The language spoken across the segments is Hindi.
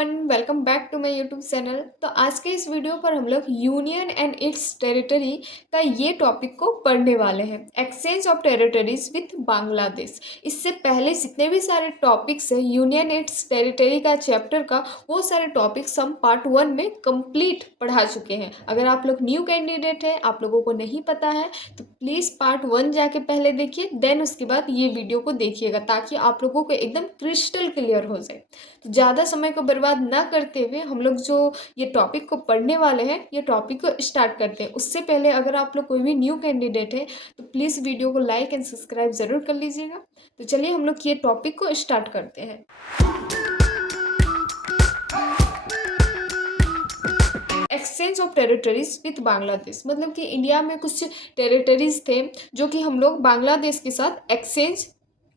Everyone, welcome back to my YouTube channel. तो आज के इस वीडियो पर हम लोग यूनियन एंड इट्स टेरिटरी का ये टॉपिक को पढ़ने वाले हैं, exchange of territories with Bangladesh. इससे पहले जितने भी सारे टॉपिक्स हैं यूनियन इट्स टेरिटरी का चैप्टर का, वो सारे टॉपिक्स हम पार्ट 1 में कंप्लीट पढ़ा चुके हैं। अगर आप लोग न्यू कैंडिडेट हैं, आप लोगों को नहीं पता है, तो प्लीज़ पार्ट 1 जाके पहले देखिए, देन उसके बाद ये वीडियो को देखिएगा ताकि आप लोगों को एकदम क्रिस्टल क्लियर हो जाए। तो ज़्यादा समय को बर्बाद ना करते हुए हम लोग जो ये टॉपिक को पढ़ने वाले हैं, ये टॉपिक को स्टार्ट करते हैं। उससे पहले अगर आप लोग कोई भी न्यू कैंडिडेट है तो प्लीज़ वीडियो को लाइक एंड सब्सक्राइब ज़रूर कर लीजिएगा। तो चलिए हम लोग ये टॉपिक को स्टार्ट करते हैं। Exchange of territories with Bangladesh, मतलब कि इंडिया में कुछ टेरिटरीज थे जो कि हम लोग बांग्लादेश के साथ एक्सचेंज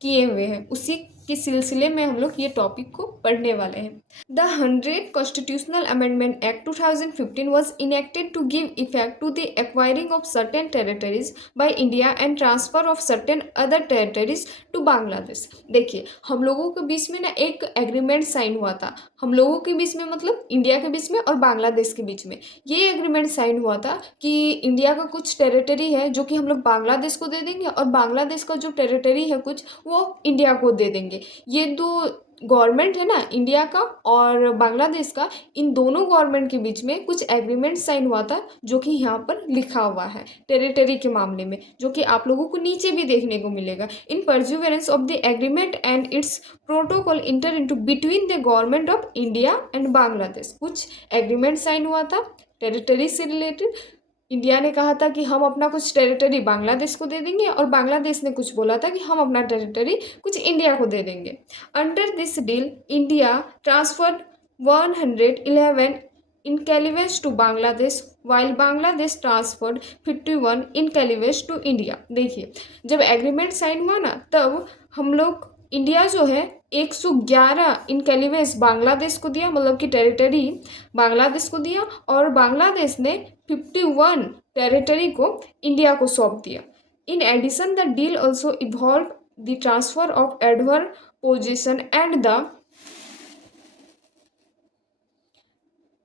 किए हुए हैं। उसी के सिलसिले में हम लोग ये टॉपिक को पढ़ने वाले हैं। The 100th constitutional amendment act 2015 was enacted to give effect to the acquiring of certain territories by India and transfer of certain other territories to Bangladesh। देखिए, हम लोगों के बीच में ना एक एग्रीमेंट साइन हुआ था। हम लोगों के बीच में मतलब इंडिया के बीच में और बांग्लादेश के बीच में ये एग्रीमेंट साइन हुआ था कि इंडिया का कुछ टेरिटरी है जो कि हम लोग बांग्लादेश को दे देंगे और बांग्लादेश का जो टेरिटरी है कुछ वो इंडिया को दे देंगे। ये दो गवर्नमेंट है ना, इंडिया का और बांग्लादेश का, इन दोनों गवर्नमेंट के बीच में कुछ एग्रीमेंट साइन हुआ था जो कि यहाँ पर लिखा हुआ है टेरिटरी के मामले में, जो कि आप लोगों को नीचे भी देखने को मिलेगा। In pursuance of the agreement and its protocol enter into between the government of India and Bangladesh. कुछ एग्रीमेंट साइन हुआ था टेरिटरी से रिलेटेड। इंडिया ने कहा था कि हम अपना कुछ टेरिटरी बांग्लादेश को दे देंगे और बांग्लादेश ने कुछ बोला था कि हम अपना टेरिटरी कुछ इंडिया को दे देंगे। Under this deal India transferred 111 enclaves to Bangladesh while Bangladesh transferred 51 enclaves to India. देखिए, जब एग्रीमेंट साइन हुआ ना, तब हम लोग इंडिया जो है 111 इनकैलिवेज बांग्लादेश को दिया, मतलब कि टेरिटरी बांग्लादेश को दिया, और बांग्लादेश ने 51 टेरिटरी को इंडिया को सौंप दिया। In addition the deal also involve the transfer of adverse position and the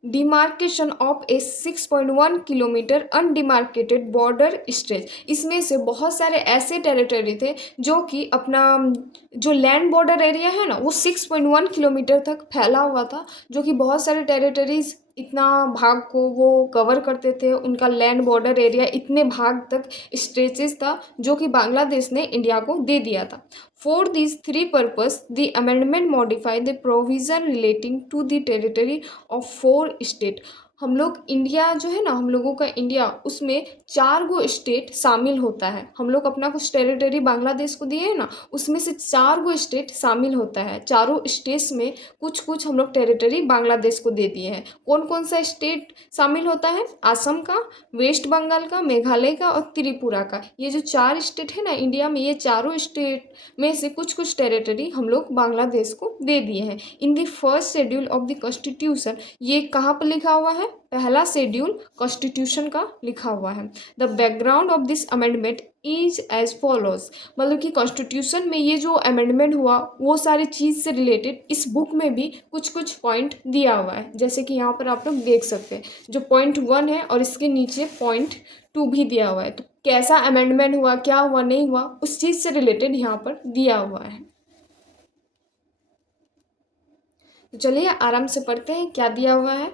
demarcation of a 6.1 kilometre undemarcated border stretch. इसमें से बहुत सारे ऐसे टेरिटरी थे जो कि अपना जो लैंड बॉर्डर एरिया है ना, वो 6.1 किलोमीटर तक फैला हुआ था, जो कि बहुत सारे टेरिटरीज इतना भाग को वो कवर करते थे। उनका लैंड बॉर्डर एरिया इतने भाग तक स्ट्रेचेस था जो कि बांग्लादेश ने इंडिया को दे दिया था। For this three purpose the amendment modify the provision relating to the territory of 4 state. हम लोग इंडिया जो है ना, हम लोगों का इंडिया, उसमें 4 गो स्टेट शामिल होता है। हम लोग अपना कुछ टेरिटरी बांग्लादेश को दिए है ना, उसमें से 4 गो स्टेट शामिल होता है। चारों स्टेट्स में कुछ कुछ हम लोग टेरिटरी बांग्लादेश को दे दिए हैं। कौन कौन सा स्टेट शामिल होता है? असम का, वेस्ट बंगाल का, मेघालय का और त्रिपुरा का। ये जो 4 स्टेट है ना इंडिया में, ये चारों स्टेट में से कुछ कुछ टेरिटरी हम लोग बांग्लादेश को दे दिए हैं। In the first schedule of the constitution, ये कहाँ पर लिखा हुआ है? पहला शेड्यूल कॉन्स्टिट्यूशन का लिखा हुआ है। The background of this amendment is as follows, मतलब कि कॉन्स्टिट्यूशन में ये जो अमेंडमेंट हुआ वो सारी चीज़ से रिलेटेड इस बुक में भी कुछ कुछ पॉइंट दिया हुआ है, जैसे कि यहाँ पर आप लोग देख सकते हैं। जो पॉइंट 1 है और इसके नीचे पॉइंट 2 भी दिया हुआ है। तो कैसा अमेंडमेंट हुआ, क्या हुआ, नहीं हुआ, उस चीज़ से रिलेटेड यहाँ पर दिया हुआ है। तो चलिए आराम से पढ़ते हैं क्या दिया हुआ है।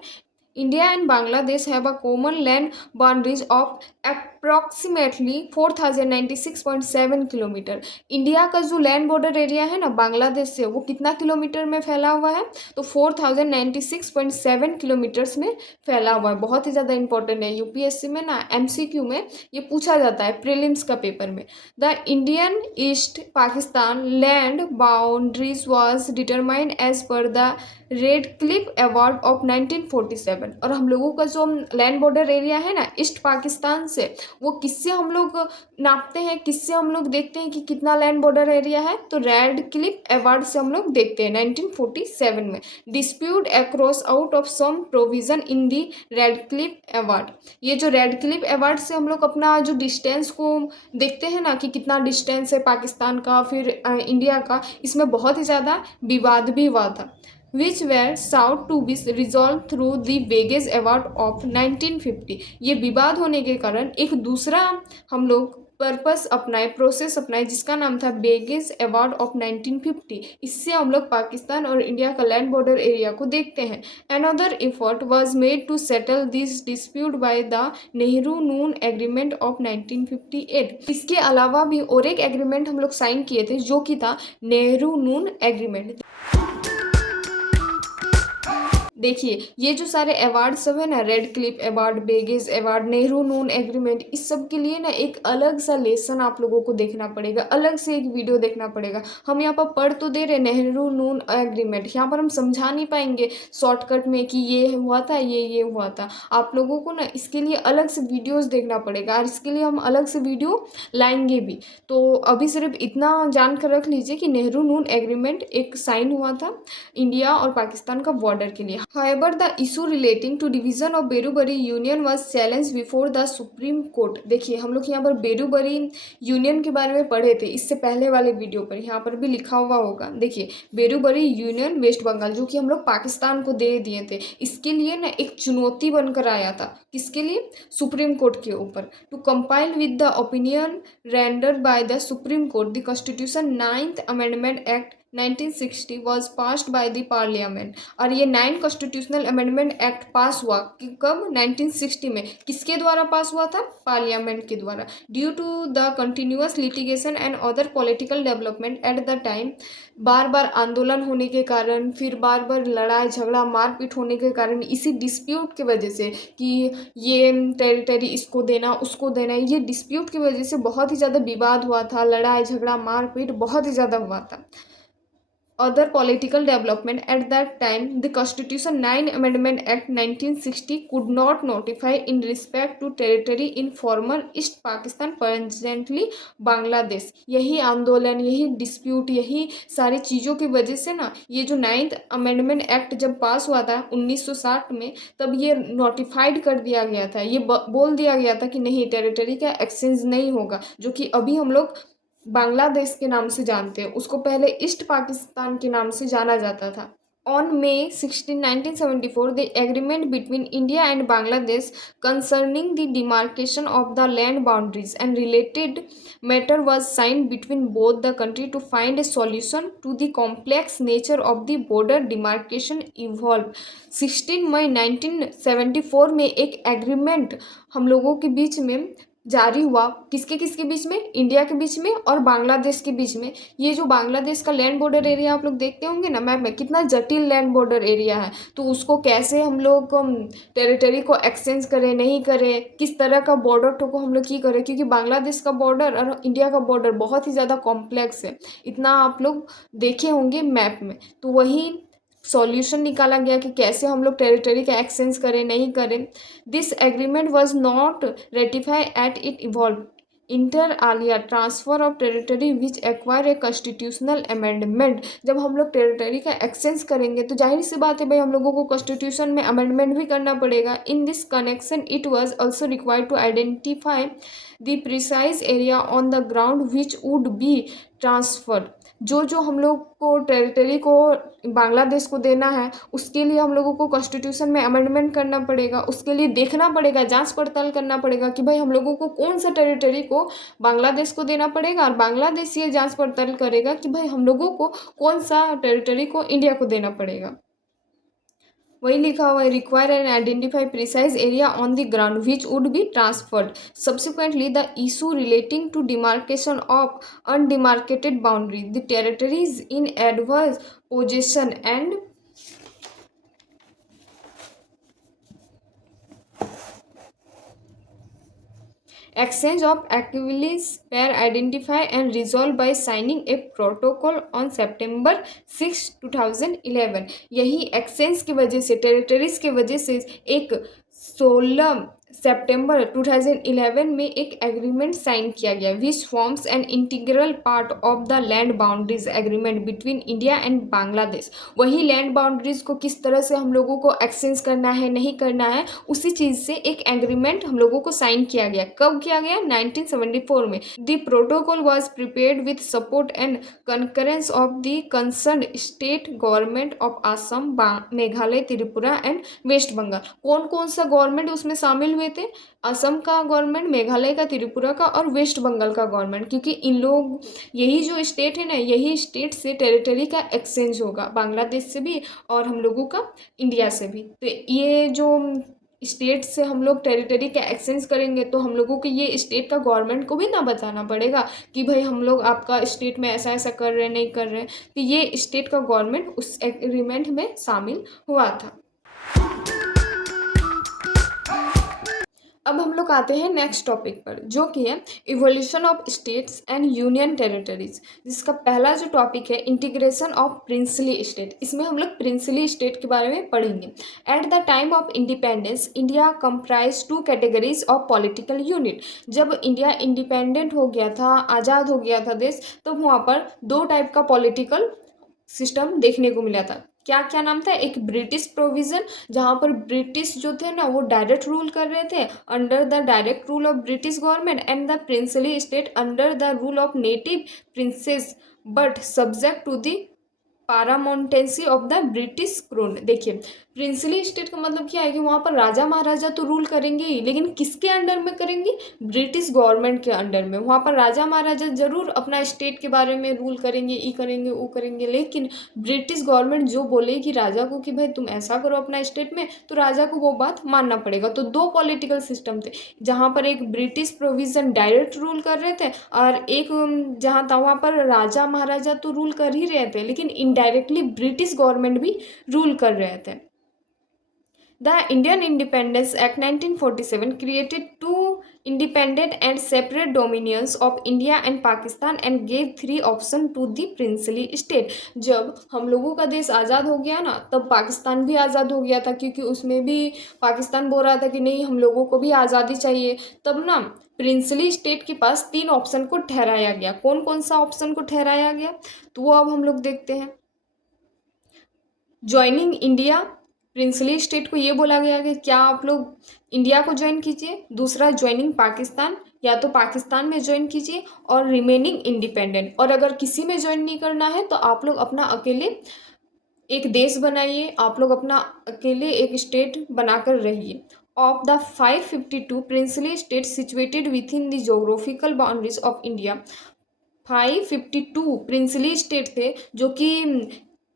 India and Bangladesh have a common land boundaries of approximately 4096.7 kilometre. India का जो लैंड बॉर्डर एरिया है ना बांग्लादेश से, वो कितना किलोमीटर में फैला हुआ है? तो 4096.7 किलोमीटर्स में फैला हुआ है। बहुत ही ज़्यादा इंपॉर्टेंट है, यूपीएससी में ना एमसीक्यू में ये पूछा जाता है, प्रीलिम्स का पेपर में। The Indian East Pakistan land boundaries was determined as per the Radcliffe award of 1947। और हम लोगों का जो लैंड बॉर्डर एरिया है ना ईस्ट पाकिस्तान से, वो किससे हम लोग नापते हैं, किससे हम लोग देखते हैं कि कितना लैंड बॉर्डर एरिया है? तो रेड क्लिफ अवार्ड से हम लोग देखते हैं 1947 में। Dispute across out of some provision in the Radcliffe award. ये जो रेड क्लिफ अवार्ड से हम लोग अपना जो डिस्टेंस को देखते हैं ना कि कितना डिस्टेंस है पाकिस्तान का फिर इंडिया का, इसमें बहुत ही ज़्यादा विवाद भी हुआ था। Which were sought to be resolve through the Bagge award of 1950। ये विवाद होने के कारण एक दूसरा हम लोग पर्पस अपनाए, प्रोसेस अपनाए, जिसका नाम था बेगेज अवार्ड ऑफ 1950। इससे हम लोग पाकिस्तान और इंडिया का लैंड बॉर्डर एरिया को देखते हैं। Another effort was made to settle this dispute by the Nehru Noon agreement of 1958। इसके अलावा भी और एक एग्रीमेंट हम लोग साइन किए थे जो कि था नेहरू नून एग्रीमेंट। देखिए ये जो सारे अवार्ड सब है ना, Radcliffe award, Bagge award, Nehru Noon agreement, इस सब के लिए ना एक अलग सा लेसन आप लोगों को देखना पड़ेगा, अलग से एक वीडियो देखना पड़ेगा। हम यहाँ पर पढ़ तो दे रहे नेहरू नून एग्रीमेंट, यहाँ पर हम समझा नहीं पाएंगे शॉर्टकट में कि ये हुआ था, ये हुआ था। आप लोगों को ना इसके लिए अलग से वीडियोज़ देखना पड़ेगा और इसके लिए हम अलग से वीडियो लाएंगे भी। तो अभी सिर्फ इतना जान कर रख लीजिए कि नेहरू नून एग्रीमेंट एक साइन हुआ था इंडिया और पाकिस्तान का बॉर्डर के लिए। However, the issue relating to division of Berubari Union was challenged before the Supreme Court। देखिए हम लोग यहाँ पर बेरूबरी यूनियन के बारे में पढ़े थे इससे पहले वाले वीडियो पर, यहाँ पर भी लिखा हुआ होगा। देखिए बेरूबरी यूनियन वेस्ट बंगाल जो कि हम लोग पाकिस्तान को दे दिए थे, इसके लिए ना एक चुनौती बनकर आया था। किसके लिए? सुप्रीम कोर्ट के ऊपर। To comply with the opinion rendered by the Supreme Court the constitution 9th amendment act 1960 was passed by the parliament। और ये 9 कॉन्स्टिट्यूशनल अमेंडमेंट एक्ट पास हुआ कि कब? 1960 में। किसके द्वारा पास हुआ था? पार्लियामेंट के द्वारा। Due to the continuous litigation and other political development at the time, बार बार आंदोलन होने के कारण, फिर बार बार लड़ाई झगड़ा मारपीट होने के कारण, इसी डिस्प्यूट की वजह से कि ये टेरिटरी इसको देना उसको देना, ये डिस्प्यूट की वजह से बहुत ही ज़्यादा विवाद हुआ था, लड़ाई झगड़ा मारपीट बहुत ही ज़्यादा हुआ था। Other political development at that time, the Constitution 9 Amendment Act 1960 could not notify in respect to territory in former East Pakistan, presently Bangladesh. यही आंदोलन, यही डिस्प्यूट, यही सारी चीज़ों की वजह से ना ये जो 9th अमेंडमेंट एक्ट जब पास हुआ था 1960 में, तब ये नोटिफाइड कर दिया गया था, ये बोल दिया गया था कि नहीं टेरिटरी का एक्सचेंज नहीं होगा, जो कि अभी हम लोग बांग्लादेश के नाम से जानते हैं, उसको पहले ईस्ट पाकिस्तान के नाम से जाना जाता था। On May 16, 1974, the agreement between India and Bangladesh concerning the demarcation of the land boundaries and related matter was signed between both the countries to find a solution to the complex nature of the border demarcation involved। 16 मई 1974 में एक एग्रीमेंट हम लोगों के बीच में जारी हुआ। किसके किसके बीच में? इंडिया के बीच में और बांग्लादेश के बीच में। ये जो बांग्लादेश का लैंड बॉर्डर एरिया आप लोग देखते होंगे ना मैप में, कितना जटिल लैंड बॉर्डर एरिया है, तो उसको कैसे हम लोग टेरिटरी को एक्सचेंज करें नहीं करें, किस तरह का बॉर्डर को हम लोग की करें, क्योंकि बांग्लादेश का बॉर्डर और इंडिया का बॉर्डर बहुत ही ज़्यादा कॉम्प्लेक्स है, इतना आप लोग देखे होंगे मैप में। तो वही सॉल्यूशन निकाला गया कि कैसे हम लोग टेरिटरी का एक्सचेंज करें नहीं करें। This agreement was not ratify at it evolve inter Alia transfer of territory which acquire a constitutional amendment. जब हम लोग टेरिटरी का एक्सचेंज करेंगे तो जाहिर सी बात है भाई हम लोगों को कॉन्स्टिट्यूशन में अमेंडमेंट भी करना पड़ेगा। In this connection it was also required to identify the precise area on the ground which would be transferred. जो हम लोग को टेरिटरी को बांग्लादेश को देना है उसके लिए हम लोगों को कॉन्स्टिट्यूशन में अमेंडमेंट करना पड़ेगा, उसके लिए देखना पड़ेगा, जांच पड़ताल करना पड़ेगा कि भाई हम लोगों को कौन सा टेरिटरी को बांग्लादेश को देना पड़ेगा, और बांग्लादेश ये जांच पड़ताल करेगा कि भाई हम लोगों को कौन सा टेरिटरी को इंडिया को देना पड़ेगा। वही लिखा हुआ है, require and identify precise area on the ground which would be transferred. Subsequently the issue relating to demarcation of undemarcated boundary the territories in adverse position and exchange of activities were identified and resolved by signing a protocol on September 6, 2011। यही एक्सचेंज की वजह से, टेरिटरीज की वजह से एक 16 सितंबर 2011 में एक एग्रीमेंट साइन किया गया which forms an integral part of the land boundaries agreement between India and Bangladesh. वही लैंड बाउंड्रीज को किस तरह से हम लोगों को एक्सचेंज करना है नहीं करना है, उसी चीज़ से एक एग्रीमेंट हम लोगों को साइन किया गया। कब किया गया? 1974 में। The protocol was prepared with support and concurrence of the concern state government of Assam, Meghalaya, Tripura and West Bengal. कौन कौन सा गवर्नमेंट उसमें शामिल हुए थे? असम का गवर्नमेंट, मेघालय का, त्रिपुरा का और वेस्ट बंगाल का गवर्नमेंट, क्योंकि इन लोग यही जो स्टेट है ना, यही स्टेट से टेरिटरी का एक्सचेंज होगा, बांग्लादेश से भी और हम लोगों का इंडिया से भी। तो ये जो स्टेट से हम लोग टेरिटरी का एक्सचेंज करेंगे तो हम लोगों को ये स्टेट का गवर्नमेंट को भी ना बताना पड़ेगा कि भाई हम लोग आपका स्टेट में ऐसा ऐसा कर रहे हैं नहीं कर रहे हैं। तो ये स्टेट का गवर्नमेंट उस एग्रीमेंट में शामिल हुआ था। अब हम लोग आते हैं नेक्स्ट टॉपिक पर, जो कि है evolution of states and union territories, जिसका पहला जो टॉपिक है इंटीग्रेशन ऑफ प्रिंसली स्टेट। इसमें हम लोग प्रिंसली स्टेट के बारे में पढ़ेंगे। Eight the time of independence India comprise 2 categories of political unit. जब इंडिया इंडिपेंडेंट हो गया था, आज़ाद हो गया था देश, तो वहाँ पर 2 टाइप का पॉलिटिकल सिस्टम देखने को मिला था। क्या क्या नाम था? एक ब्रिटिश प्रोविज़न, जहाँ पर ब्रिटिश जो थे ना वो डायरेक्ट रूल कर रहे थे under the direct rule of British government, and the princely state under the rule of native princes but subject to the paramountcy of the British crown. देखिए, प्रिंसली स्टेट का मतलब क्या है कि वहाँ पर राजा महाराजा तो रूल करेंगे ही, लेकिन किसके अंडर में करेंगे? ब्रिटिश गवर्नमेंट के अंडर में। वहाँ पर राजा महाराजा जरूर अपना स्टेट के बारे में रूल करेंगे, ई करेंगे वो करेंगे, लेकिन ब्रिटिश गवर्नमेंट जो बोलेगी राजा को कि भाई तुम ऐसा करो अपना स्टेट में, तो राजा को वो बात मानना पड़ेगा। तो 2 पॉलिटिकल सिस्टम थे, जहाँ पर एक ब्रिटिश प्रोविजन डायरेक्ट रूल कर रहे थे और एक जहाँ था वहाँ पर राजा महाराजा तो रूल कर ही रहे थे, लेकिन इनडायरेक्टली ब्रिटिश गवर्नमेंट भी रूल कर रहे थे। The Indian Independence Act 1947 created 2 independent and separate dominions of India and Pakistan and gave 3 options to the princely state। जब हम लोगों का देश आज़ाद हो गया ना, तब पाकिस्तान भी आज़ाद हो गया था, क्योंकि उसमें भी पाकिस्तान बोल रहा था कि नहीं हम लोगों को भी आज़ादी चाहिए। तब ना प्रिंसली स्टेट के पास 3 ऑप्शन को ठहराया गया। कौन कौन सा ऑप्शन को ठहराया गया, तो वो अब हम लोग देखते हैं। ज्वाइनिंग इंडिया, प्रिंसली स्टेट को ये बोला गया कि क्या आप लोग इंडिया को ज्वाइन कीजिए। दूसरा, ज्वाइनिंग पाकिस्तान, या तो पाकिस्तान में ज्वाइन कीजिए, और रिमेनिंग इंडिपेंडेंट। और अगर किसी में ज्वाइन नहीं करना है तो आप लोग अपना अकेले एक देश बनाइए, आप लोग अपना अकेले एक स्टेट बनाकर रहिए। Of the 552 princely state situated within the geographical boundaries of India, 552 princely state थे जो कि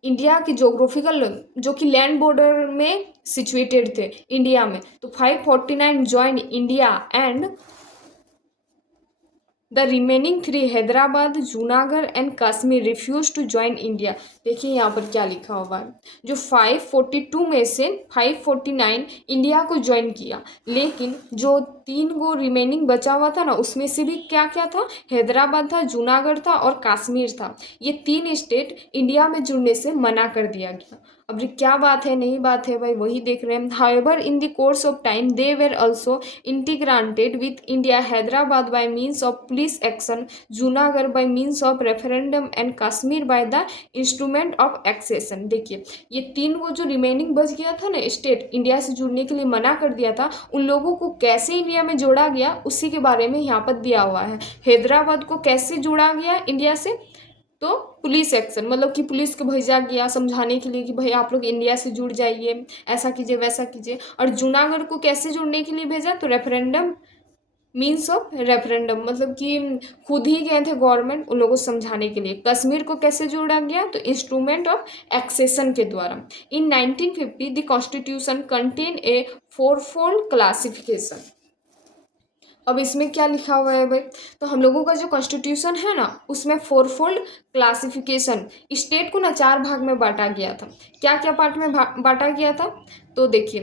इंडिया की जोग्राफिकल, जो कि लैंड बॉर्डर में सिचुएटेड थे इंडिया में। तो 549 join India and the remaining 3 Hyderabad, Junagadh and Kashmir refuse to join India. देखिए यहाँ पर क्या लिखा हुआ है, जो 542 में से 549 इंडिया को ज्वाइन किया, लेकिन जो 3 गो रिमेनिंग बचा हुआ था ना, उसमें से भी क्या क्या था? हैदराबाद था, जूनागढ़ था और कश्मीर था। ये 3 स्टेट इंडिया में जुड़ने से मना कर दिया गया। अब क्या बात है नहीं बात है भाई, वही देख रहे हैं। However in the course of time they were also integrated with India, Hyderabad by means of police action, Junagadh by means of referendum and Kashmir by the instrument of accession. देखिए, ये 3 को जो रिमेनिंग बच गया था ना स्टेट, इंडिया से जुड़ने के लिए मना कर दिया था, उन लोगों को कैसे इंडिया में जोड़ा गया उसी के बारे में यहाँ पर दिया हुआ है। हैदराबाद को कैसे जोड़ा गया इंडिया से, तो पुलिस एक्शन, मतलब कि पुलिस को भेजा गया समझाने के लिए कि भाई आप लोग इंडिया से जुड़ जाइए, ऐसा कीजिए वैसा कीजिए। और जूनागढ़ को कैसे जुड़ने के लिए भेजा, तो रेफरेंडम, मीन्स ऑफ रेफरेंडम, मतलब कि खुद ही गए थे गवर्नमेंट उन लोगों को समझाने के लिए। कश्मीर को कैसे जोड़ा गया, तो इंस्ट्रूमेंट ऑफ एक्सेशन के द्वारा। इन 1950 the constitution contain a 4-fold classification. अब इसमें क्या लिखा हुआ है भाई, तो हम लोगों का जो कॉन्स्टिट्यूशन है ना, उसमें 4-fold क्लासिफिकेशन, स्टेट को ना 4 भाग में बांटा गया था। क्या क्या पार्ट में बांटा गया था, तो देखिए,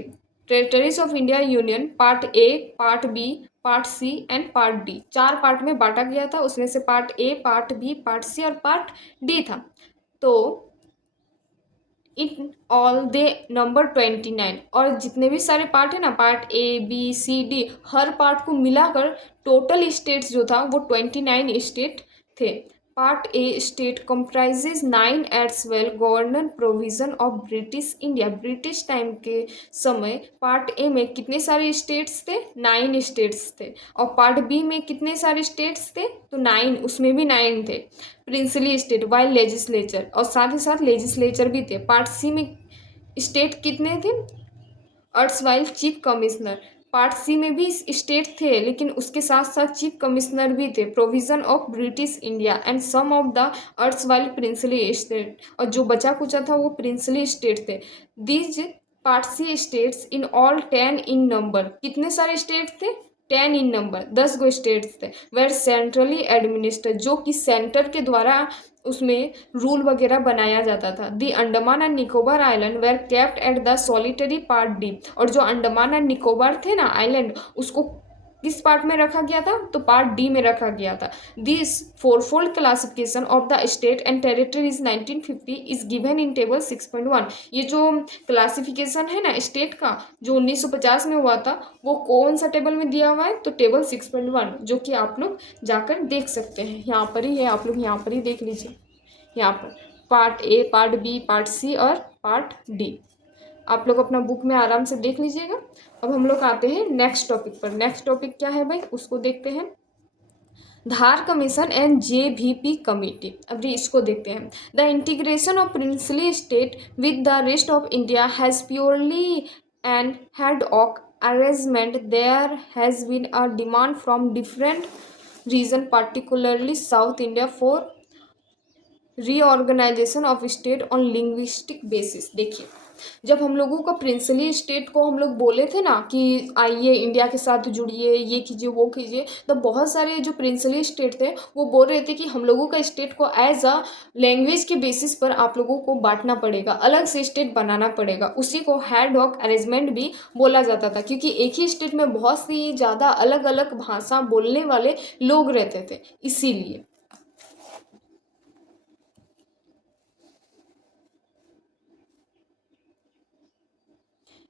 territories of India union part A, part B, part C and part D, 4 part में बांटा गया था। उसमें से part A, part B, part C और पार्ट डी था। तो इन ऑल दे नंबर 29। और जितने भी सारे पार्ट है ना, part A B C D, her part को मिलाकर टोटल स्टेट्स जो था वो 29 स्टेट थे। Part A state comprises 9 erstwhile governor province of British India. British time के समय पार्ट ए में कितने सारे स्टेट्स थे? 9 स्टेट्स थे। और पार्ट बी में कितने सारे स्टेट्स थे? तो 9, उसमें भी 9 थे। प्रिंसली स्टेट वाइल लेजिस्लेचर, और साथ ही साथ लेजिस्लेचर भी थे। पार्ट सी में स्टेट कितने थे? अर्ट्सवाइल चीफ कमिश्नर। पार्ट सी में भी स्टेट थे, लेकिन उसके साथ साथ चीफ कमिश्नर भी थे। Province of British India and some of the erstwhile princely state, और जो बचा कुचा था वो प्रिंसली स्टेट थे। These part C states in all 10 in number. कितने सारे स्टेट थे? 10 इन नंबर, 10 गो स्टेट्स थे। वेर सेंट्रली एडमिनिस्ट्रेट, जो कि सेंटर के द्वारा उसमें रूल वगैरह बनाया जाता था। The Andaman and Nicobar island were kept at the solitary part D, और जो अंडमान एंड निकोबार थे ना आइलैंड, उसको किस पार्ट में रखा गया था? तो पार्ट डी में रखा गया था। This fourfold classification of the state and territories 1950 is given in table 6.1। ये जो क्लासिफिकेशन है ना स्टेट का, जो 1950 में हुआ था, वो कौन सा टेबल में दिया हुआ है? तो टेबल 6.1, जो कि आप लोग जाकर देख सकते हैं। यहाँ पर ही है, आप लोग यहाँ पर ही देख लीजिए। यहाँ पर part A, part B, part C और पार्ट डी आप लोग अपना बुक में आराम से देख लीजिएगा। अब हम लोग आते हैं नेक्स्ट टॉपिक पर। नेक्स्ट टॉपिक क्या है भाई, उसको देखते हैं। Dhar commission and JVP committee. अब इसको देखते हैं। The integration of princely state with the rest of India has purely and ad hoc arrangement. There has been a demand from different region, particularly South India, for reorganization of state on linguistic basis. देखिए, जब हम लोगों का प्रिंसली स्टेट को हम लोग बोले थे ना कि आइए इंडिया के साथ जुड़िए, ये कीजिए वो कीजिए, तो बहुत सारे जो प्रिंसली स्टेट थे वो बोल रहे थे कि हम लोगों का स्टेट को एज अ लैंग्वेज के बेसिस पर आप लोगों को बांटना पड़ेगा, अलग से स्टेट बनाना पड़ेगा। उसी को हेड ऑक अरेंजमेंट भी बोला जाता था, क्योंकि एक ही स्टेट में बहुत सी ज़्यादा अलग अलग भाषा बोलने वाले लोग रहते थे, इसीलिए।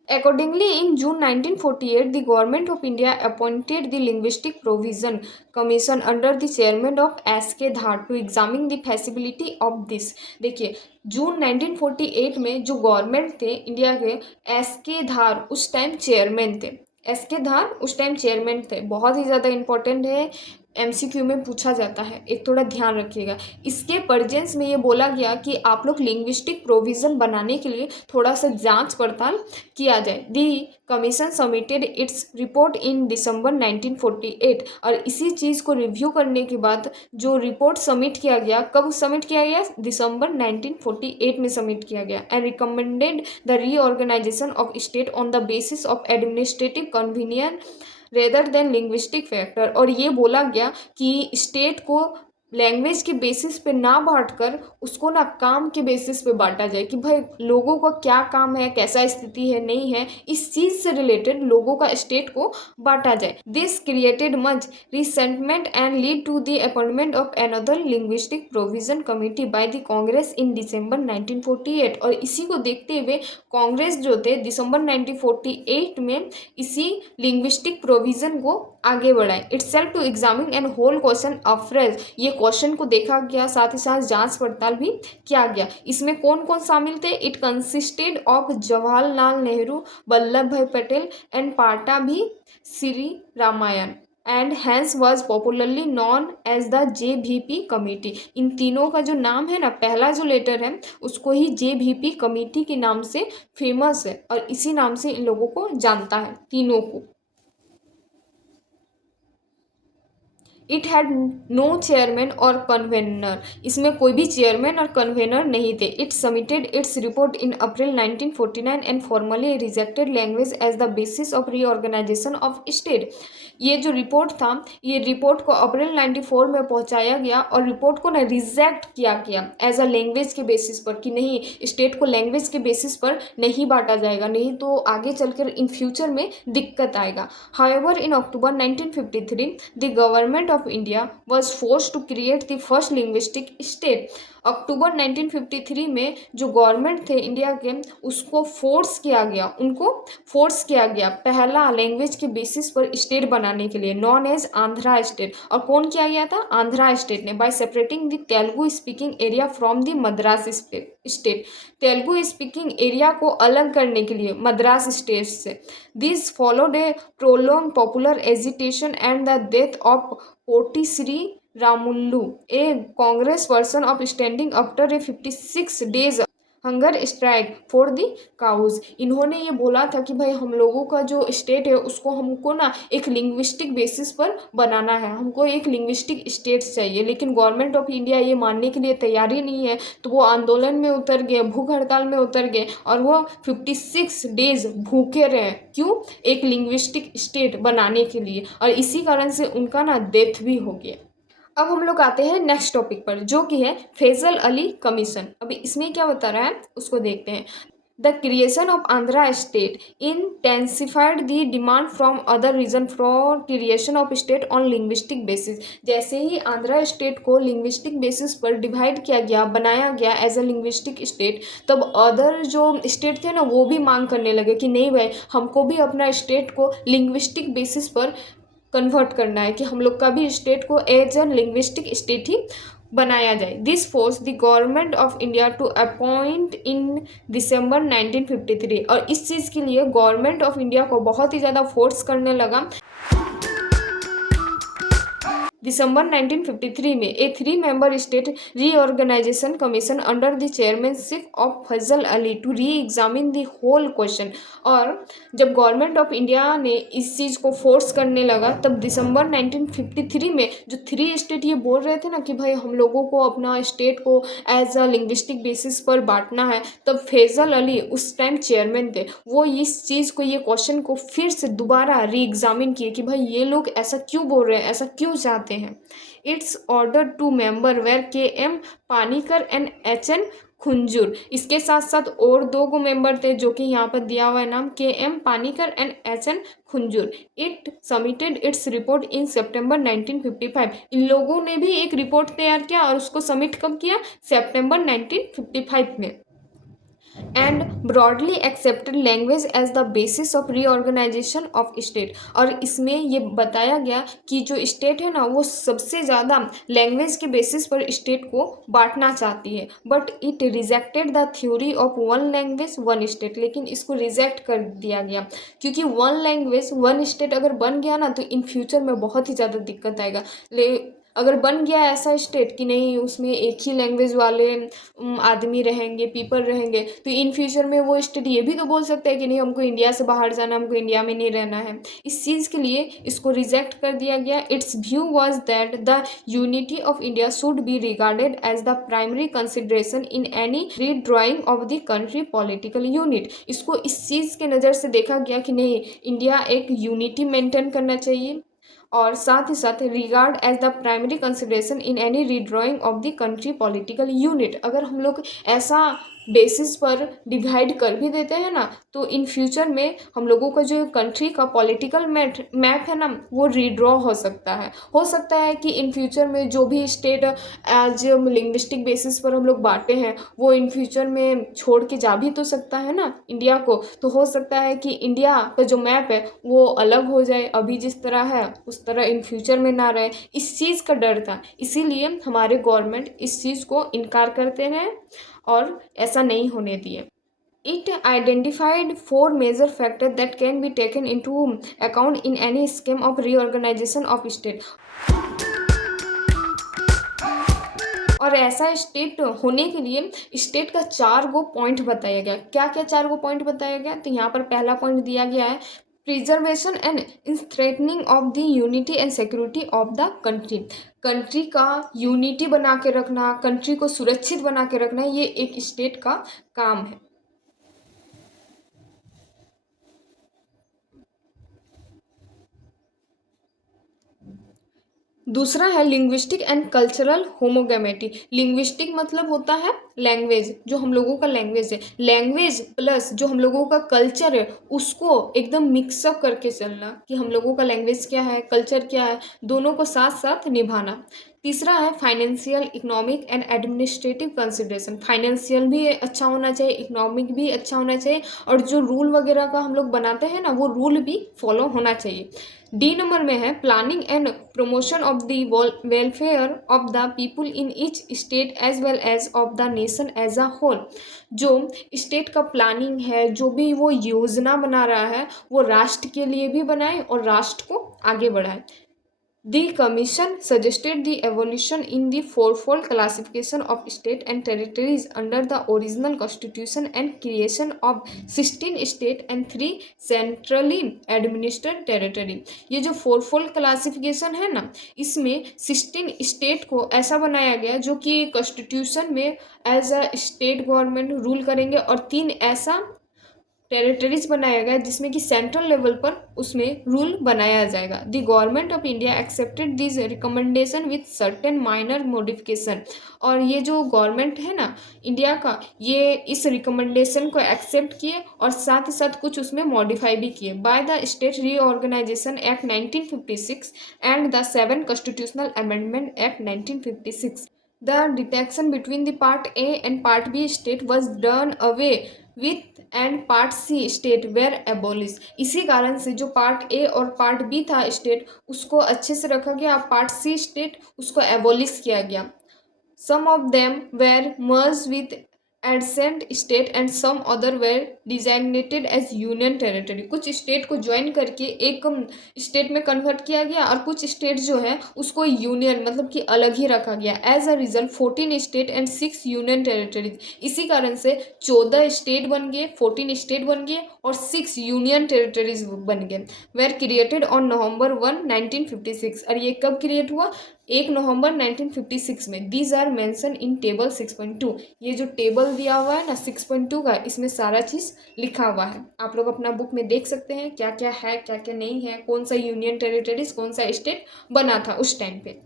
Accordingly, in June 1948, the Government of India appointed the Linguistic Provision Commission under the chairman of S.K. Dhar to examine the feasibility of this। देखिए, जून 1948 में जो गवर्नमेंट थे इंडिया के, S.K. धार उस टाइम चेयरमैन थे। S.K. धार उस टाइम चेयरमैन थे। बहुत ही ज़्यादा इंपॉर्टेंट है, MCQ में पूछा जाता है, एक थोड़ा ध्यान रखिएगा। इसके परजेंस में ये बोला गया कि आप लोग लिंग्विस्टिक प्रोविज़न बनाने के लिए थोड़ा सा जांच पड़ताल किया जाए। The commission submitted its report in December 1948, और इसी चीज़ को रिव्यू करने के बाद जो रिपोर्ट सबमिट किया गया, कब सबमिट किया गया? दिसंबर 1948 में सबमिट किया गया। And recommended the reorganisation of state on the basis of administrative convenience rather than linguistic factor. और ये बोला गया कि स्टेट को लैंग्वेज के बेसिस पे ना बांटकर उसको ना काम के बेसिस पे बांटा जाए, कि भाई लोगों का क्या काम है, कैसा स्थिति है, नहीं है, इस चीज़ से रिलेटेड लोगों का स्टेट को बांटा जाए। This created much resentment and lead to the appointment of another linguistic province committee by the Congress in December 1948। और इसी को देखते हुए कांग्रेस जो थे दिसंबर 1948 में इसी लिंग्विस्टिक प्रोविज़न को आगे बढ़ाए। Itself to examine and whole question afresh, ये क्वेश्चन को देखा गया, साथ ही साथ जांच पड़ताल भी किया गया। इसमें कौन कौन शामिल थे? It consisted of Jawaharlal Nehru, Vallabhbhai Patel and Pattabhi Sitaramayya, and hence was popularly known as the JVP committee. इन तीनों का जो नाम है ना, पहला जो लेटर है उसको ही JVP कमेटी के नाम से फेमस है, और इसी नाम से इन लोगों को जानता है, तीनों को। इट हैड नो चेयरमैन और कन्वेनर, इसमें कोई भी चेयरमैन और कन्वेनर नहीं थे। It submitted its report in April 1949 and formally rejected language as the basis of reorganisation of state. ये जो रिपोर्ट था, ये रिपोर्ट को अप्रैल 94 में पहुंचाया गया, और रिपोर्ट को ना रिजेक्ट किया गया एज अ लैंग्वेज के बेसिस पर, कि नहीं, स्टेट को लैंग्वेज के बेसिस पर नहीं बांटा जाएगा, नहीं तो आगे चलकर इन फ्यूचर में दिक्कत आएगा। However in October 1953 the government of India was force to create the first linguistic state. अक्टूबर 1953 में जो गवर्नमेंट थे इंडिया के, उसको फोर्स किया गया, उनको फोर्स किया गया पहला लैंग्वेज के बेसिस पर स्टेट बनाने के लिए, नॉन एज आंध्रा स्टेट। और कौन किया गया था? आंध्रा स्टेट ने, by separating the Telugu speaking area from the Madras state. Telugu speaking area को अलग करने के लिए मद्रास स्टेट से। This followed a prolong popular agitation and the death of Potti Sri Ramulu, a Congress person of standing after a 56 days hunger strike for the cause. इन्होंने ये बोला था कि भाई हम लोगों का जो स्टेट है उसको हमको ना एक लिंग्विस्टिक बेसिस पर बनाना है, हमको एक लिंग्विस्टिक स्टेट चाहिए, लेकिन गवर्नमेंट ऑफ इंडिया ये मानने के लिए तैयारी नहीं है। तो वो आंदोलन में उतर गए, भूख हड़ताल में उतर गए और वो 56 डेज भूखे रहे। क्यों? एक लिंग्विस्टिक स्टेट बनाने के लिए, और इसी कारण से उनका ना डेथ भी हो गया। अब हम लोग आते हैं नेक्स्ट टॉपिक पर, जो कि है फैजल अली कमीशन। अभी इसमें क्या बता रहा है उसको देखते हैं। The creation of Andhra state intensified the demand from other region for creation of state on linguistic basis. जैसे ही आंध्रा स्टेट को लिंग्विस्टिक बेसिस पर डिवाइड किया गया, बनाया गया एज अ लिंग्विस्टिक स्टेट, तब अदर जो स्टेट थे ना वो भी मांग करने लगे कि नहीं भाई, हमको भी अपना स्टेट को लिंग्विस्टिक बेसिस पर कन्वर्ट करना है, कि हम लोग का भी स्टेट को एज अ लिंग्विस्टिक स्टेट ही बनाया जाए। This force the government of India to appoint in December 1953। और इस चीज़ के लिए गवर्नमेंट ऑफ इंडिया को बहुत ही ज़्यादा फोर्स करने लगा। दिसंबर 1953 में a 3 member state reorganisation commission under the chairmanship of Fazal Ali to re examine the whole question. और जब गवर्नमेंट ऑफ इंडिया ने इस चीज़ को फोर्स करने लगा, तब दिसंबर 1953 में जो 3 स्टेट ये बोल रहे थे ना कि भाई हम लोगों को अपना स्टेट को एज अ लिंग्विस्टिक बेसिस पर बांटना है, तब फैजल अली उस टाइम चेयरमैन थे। वो इस चीज़ को, ये क्वेश्चन को फिर से दोबारा री एग्जामिन किए कि भाई ये लोग ऐसा क्यों बोल रहे हैं, ऐसा क्यों चाहते हैं। Its order to member were K M. Panikkar and H N. Kunzru. इसके साथ साथ और 2 मेंबर थे जो कि यहाँ पर दिया हुआ है नाम, K M. Panikkar and H N. Kunzru. It submitted its report in September 1955। इन लोगों ने भी एक रिपोर्ट तैयार किया और उसको सबमिट कब किया? सितंबर 1955 में। And broadly accepted language as the basis of reorganisation of state. और इसमें ये बताया गया कि जो स्टेट है ना वो सबसे ज़्यादा लैंग्वेज के बेसिस पर स्टेट को बांटना चाहती है, but it rejected the theory of 1 language 1 state. लेकिन इसको रिजेक्ट कर दिया गया, क्योंकि 1 लैंग्वेज 1 स्टेट अगर बन गया ना तो इन फ्यूचर में बहुत ही ज़्यादा दिक्कत आएगा। अगर बन गया ऐसा स्टेट कि नहीं उसमें एक ही लैंग्वेज वाले आदमी रहेंगे, पीपल रहेंगे, तो इन फ्यूचर में वो स्टेट ये भी तो बोल सकता है कि नहीं हमको इंडिया से बाहर जाना, हमको इंडिया में नहीं रहना है। इस चीज़ के लिए इसको रिजेक्ट कर दिया गया। Its view was that the unity of India should be regarded as the primary consideration in any redrawing of the country political unit. इसको इस चीज़ के नज़र से देखा गया कि नहीं, इंडिया एक यूनिटी मेंटेन करना चाहिए, और साथ ही साथ regard as the primary consideration in any redrawing of the country political unit. अगर हम लोग ऐसा बेसिस पर डिवाइड कर भी देते हैं ना, तो इन फ्यूचर में हम लोगों का जो कंट्री का पॉलिटिकल मैप है ना वो रीड्रॉ हो सकता है। हो सकता है कि इन फ्यूचर में जो भी स्टेट एज लिंग्विस्टिक बेसिस पर हम लोग बांटे हैं वो इन फ्यूचर में छोड़ के जा भी तो सकता है ना इंडिया को। तो हो सकता है कि इंडिया का जो मैप है वो अलग हो जाए, अभी जिस तरह है उस तरह इन फ्यूचर में ना रहे। इस चीज़ का डर था, इसीलिए हमारे गवर्नमेंट इस चीज़ को इनकार करते रहे और ऐसा नहीं होने दिए। It identified 4 major factors that can be taken into account in any scheme of reorganization of state। और ऐसा स्टेट होने के लिए स्टेट का 4 पॉइंट बताया गया। क्या क्या 4 पॉइंट बताया गया? तो यहाँ पर पहला पॉइंट दिया गया है preservation and straightening of the unity and security of the country. Country का यूनिटी बना के रखना, कंट्री को सुरक्षित बना के रखना, ये एक स्टेट का काम है। दूसरा है लिंग्विस्टिक एंड कल्चरल होमोगेमेटी। लिंग्विस्टिक मतलब होता है लैंग्वेज, जो हम लोगों का लैंग्वेज है, लैंग्वेज प्लस जो हम लोगों का कल्चर है उसको एकदम मिक्सअप करके चलना, कि हम लोगों का लैंग्वेज क्या है, कल्चर क्या है, दोनों को साथ साथ निभाना। तीसरा है financial, economic and administrative consideration. Financial भी अच्छा होना चाहिए, इकोनॉमिक भी अच्छा होना चाहिए, और जो रूल वगैरह का हम लोग बनाते हैं ना, वो रूल भी फॉलो होना चाहिए। डी नंबर में है planning and promotion of the welfare of the people in each state as well as of the nation as a whole. जो स्टेट का प्लानिंग है, जो भी वो योजना बना रहा है, वो राष्ट्र के लिए भी बनाए और राष्ट्र को आगे बढ़ाए। The Commission suggested the evolution in the fourfold classification of states and territories under the original constitution and creation of 16 state and 3 centrally administered territory। ये जो फोरफोल्ड क्लासिफिकेशन है ना, इसमें 16 स्टेट को ऐसा बनाया गया जो कि कॉन्स्टिट्यूशन में as a state government rule करेंगे, और 3 ऐसा टेरिटरीज बनाया गया जिसमें कि सेंट्रल लेवल पर उसमें रूल बनाया जाएगा। The government of India accepted this recommendation with certain minor modification. और ये जो गवर्नमेंट है ना इंडिया का, ये इस रिकमेंडेशन को एक्सेप्ट किए और साथ ही साथ कुछ उसमें मॉडिफाई भी किए by the state reorganisation act 1956 and the 7 constitutional amendment act 1956। The distinction between the Part A and Part B state was done away with and Part C state were abolished। इसी कारण से जो पार्ट ए और पार्ट बी था स्टेट, उसको अच्छे से रखा गया, पार्ट सी स्टेट उसको एबोलिश किया गया। Some of them were merged with adjacent state and some other were designated as union territory। कुछ स्टेट को ज्वाइन करके एक स्टेट में कन्वर्ट किया गया, और कुछ स्टेट जो है उसको यूनियन मतलब कि अलग ही रखा गया। As a result 14 state and 6 union territories. इसी कारण से 14 स्टेट बन गए, 14 स्टेट बन गए और 6 यूनियन टेरिटरीज बन गए। Were created on November 1 1956। और ये कब क्रिएट हुआ? 1 नवंबर 1956 में। These are mention in table 6.2। ये जो टेबल दिया हुआ है ना 6.2 का, इसमें सारा चीज़ लिखा हुआ है। आप लोग अपना बुक में देख सकते हैं क्या क्या है, क्या क्या नहीं है, कौन सा यूनियन टेरिटरीज, कौन सा स्टेट बना था उस टाइम पे।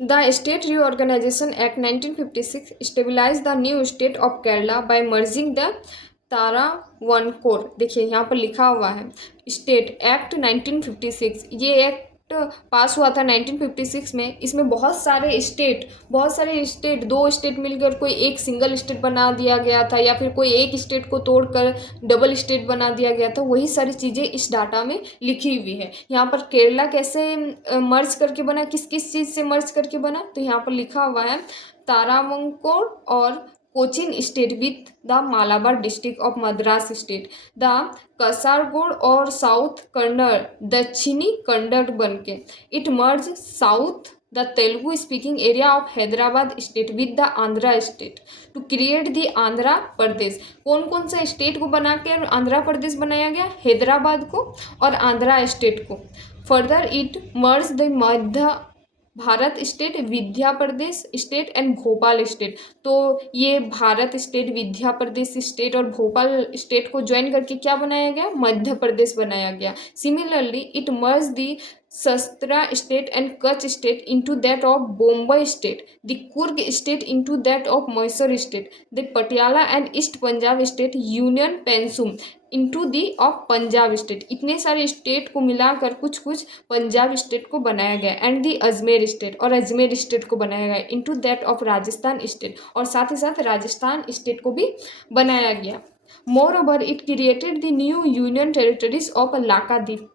The State Reorganization Act 1956 stabilized the new state of Kerala by merging the तारावणकोर। देखिए यहाँ पर लिखा हुआ है स्टेट एक्ट 1956। ये एक्ट पास हुआ था 1956 में। इसमें बहुत सारे स्टेट 2 स्टेट मिलकर कोई एक सिंगल स्टेट बना दिया गया था, या फिर कोई एक स्टेट को तोड़कर डबल स्टेट बना दिया गया था। वही सारी चीज़ें इस डाटा में लिखी हुई है। यहाँ पर केरला कैसे मर्ज करके बना, किस किस चीज़ से मर्ज करके बना, तो यहाँ पर लिखा हुआ है तारावणकोर और Cochin state with the Malabar district of Madras state. The Kasaragod और साउथ कन्नड़ दक्षिणी कन्नड़ बन के it merge south the Telugu speaking area of Hyderabad state with the Andhra state to create the Andhra Pradesh. कौन कौन सा स्टेट को बना के आंध्रा प्रदेश बनाया गया? हैदराबाद को और आंध्रा स्टेट को। Further it merge the Madhya Bharat state, Vidya Pradesh state and Bhopal state. तो ये भारत स्टेट, विद्या प्रदेश स्टेट और भोपाल स्टेट को ज्वाइन करके क्या बनाया गया? मध्य प्रदेश बनाया गया। Similarly it merge the Saurashtra state and Kutch state into that of Bombay state, the Coorg state into that of Mysore state, the Patiala and East Punjab state union Pensum into the of Punjab state. इतने सारे स्टेट को मिलाकर कुछ कुछ पंजाब स्टेट को बनाया गया। एंड दी अजमेर स्टेट, और अजमेर स्टेट को बनाया गया into that of Rajasthan state, और साथ ही साथ राजस्थान स्टेट को भी बनाया गया। Moreover, it created the new union territories of लाकाद्वीप,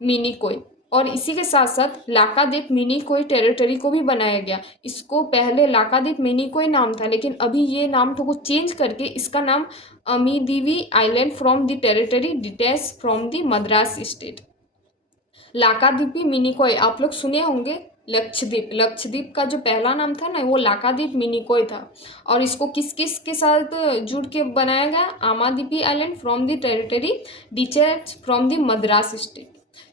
मिनीकोय, और इसी के साथ साथ लाकाद्वीप मिनीकोय टेरिटरी को भी बनाया गया। इसको पहले लाकाद्वीप मिनीकोय नाम था, लेकिन अभी ये नाम को चेंज करके इसका नाम Amindivi island from the territory detach from the Madras state. Laccadive Minicoy आप लोग सुने होंगे। लक्षद्वीप का जो पहला नाम था ना वो लाकाद्वीप मिनीकोय था, और इसको किस किस के साथ जुड़ के बनाया गया? Amindivi island from the territory detach from the Madras state.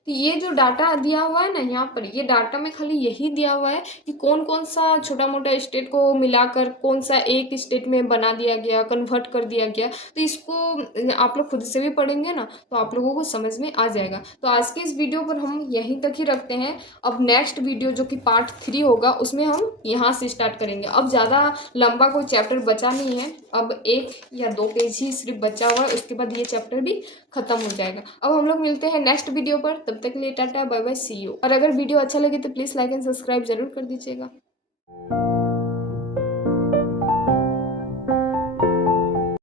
ये जो डाटा दिया हुआ है ना यहाँ पर, ये डाटा में खाली यही दिया हुआ है कि कौन कौन सा छोटा मोटा स्टेट को मिलाकर कौन सा एक स्टेट में बना दिया गया, कन्वर्ट कर दिया गया। तो इसको आप लोग खुद से भी पढ़ेंगे ना तो आप लोगों को समझ में आ जाएगा। तो आज के इस वीडियो पर हम यहीं तक ही रखते हैं। अब नेक्स्ट वीडियो जो कि पार्ट 3 होगा उसमें हम यहाँ से स्टार्ट करेंगे। अब ज़्यादा लंबा कोई चैप्टर बचा नहीं है, अब 1 या 2 पेज ही सिर्फ बचा हुआ है, उसके बाद ये चैप्टर भी खत्म हो जाएगा। अब हम लोग मिलते हैं नेक्स्ट वीडियो पर, तब तक के लिए tata bye bye see you. और अगर वीडियो अच्छा लगे तो प्लीज़ लाइक एंड सब्सक्राइब जरूर कर दीजिएगा।